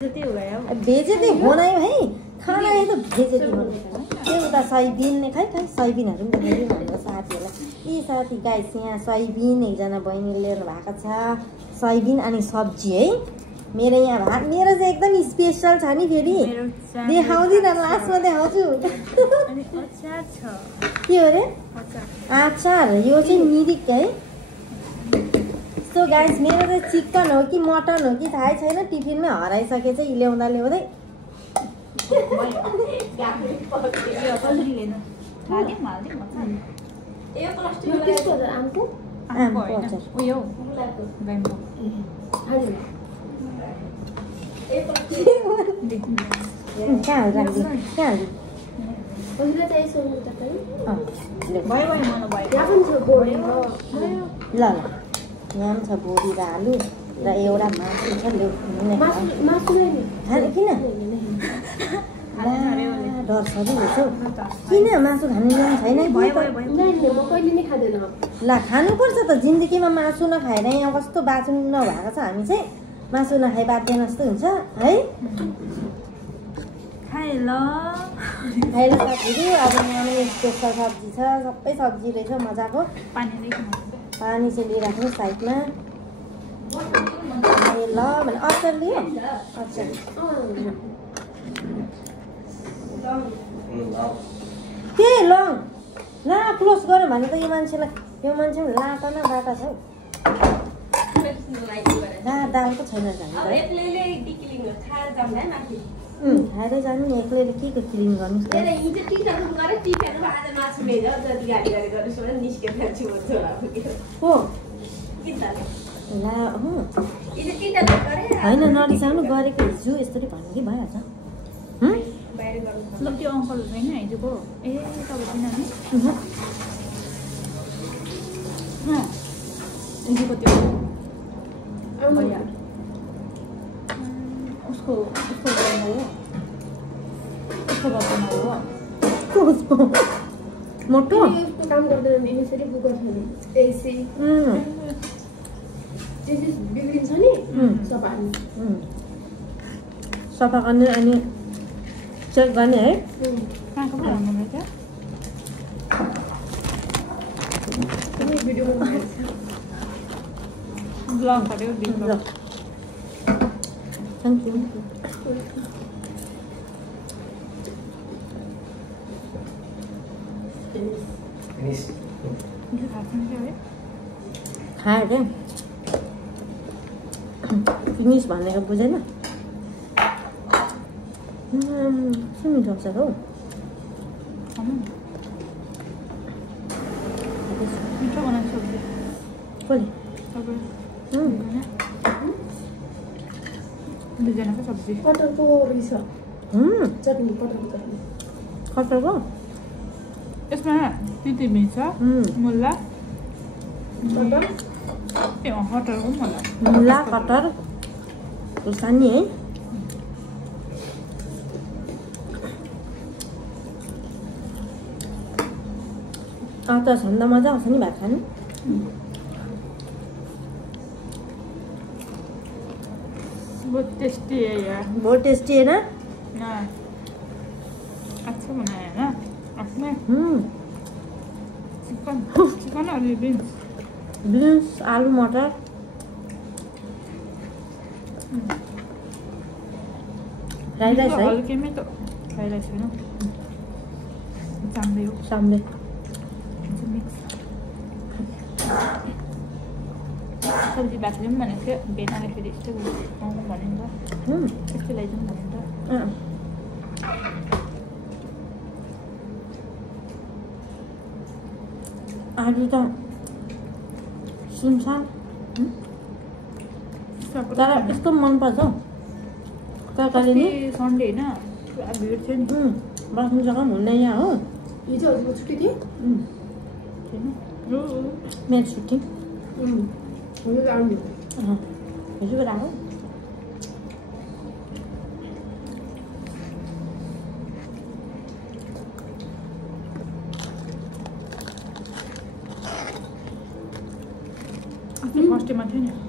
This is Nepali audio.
भेजेती होना है भाइ खाना है तो भेजेती होना एउटा सोयाबिन खाइ सोयाबिनहरु पनि देखाइदिउँ हाम्रो साथीहरुलाई यी साथी गाइस यहाँ सोयाबिन एकजना बहिनीले ल्याउनु भएको छ सोयाबिन अनि सब्जी है मेरो यहाँ भात मेरो चाहिँ एकदम स्पेशल छ नि फेरि देखाउँदिन लास्टमा देखाउँछु अनि अचार छ के हो रे अचार यो चाहिँ मिरिक है सो गाइस मेरो चाहिँ चिकन हो कि मटन हो कि थाहै छैन टिफिनमै हराइसके चाहिँ ल्याउँदा ल्याउँदै ल यहाँ छ बोडी र आलु र एउटा मासु छ खाने किन डर छ किन मासु खानु छैन ल खानुपर्छ त जिन्दगीमा मासु नखाएर यहाँ कस्तो बाँच्नु नभएको छ हामी चाहिँ मासु नखाइ बाँच्दैन जस्तो हुन्छ है खाइल साथीहरू अब यहाँ स्पेसल सब्जी छ सबै सब्जी रहेछ मजाको पानी चाहिँ लिइराख्नु साइडमा ल भने अचार लियो अचार के लङ ला क्लोज गर भने त यो मान्छेलाई यो मान्छे लाटा न बाटा छ दालको छैन खाँदै जानु नि एक्लैले के को क्लिन गर्नु होइन नरिसाउनु गरेको हिजो यस्तरी भन्नु कि भइहाल्छ त्यो अङ्कल होइन हिजोको ए तपाईँ हिजोको त्यो उसको हो मोटो काम गर्दैन यसरी बुक गर्छ एसी बिग्रिन्छ नि सफा गर्ने अनि चेक गर्ने है थ्याङ्क यू खायो क्या फिनिस भनेको बुझेन मिठो छ हौ दुईजनाको सब्जी कटरको रहेछ चटनी कटरको यसमा तितिमी छ मुला कटरको मुला कटर खुर्सानी है अचार छन्दा मजा आउँछ नि भात खानु बहुत टेस्टी है यार बहुत टेस्टी है ना अच्छा बनाया है ना आपने चिकन और बीन्स आलू मटर फ्राइड राइस है हल्के में तो फ्राइड राइस है ना सामने सब्जी बाँच्नु पनि भनेको थियो बेनाले फेरि यस्तै आउनु भनिन्छ यस्तै ल्याइदिउँ भनिन्छ आज त सुनसान तर यस्तो मनपर्छ हौ तरकारी नि सन्डे होइन पुरा भिड थियो नि बस्नु जग्गा पनि हुन्न यहाँ हो हिजो छुट्टी थियो मेरो छुट्टी हिजो आएको फर्स्ट डेमा थियो नि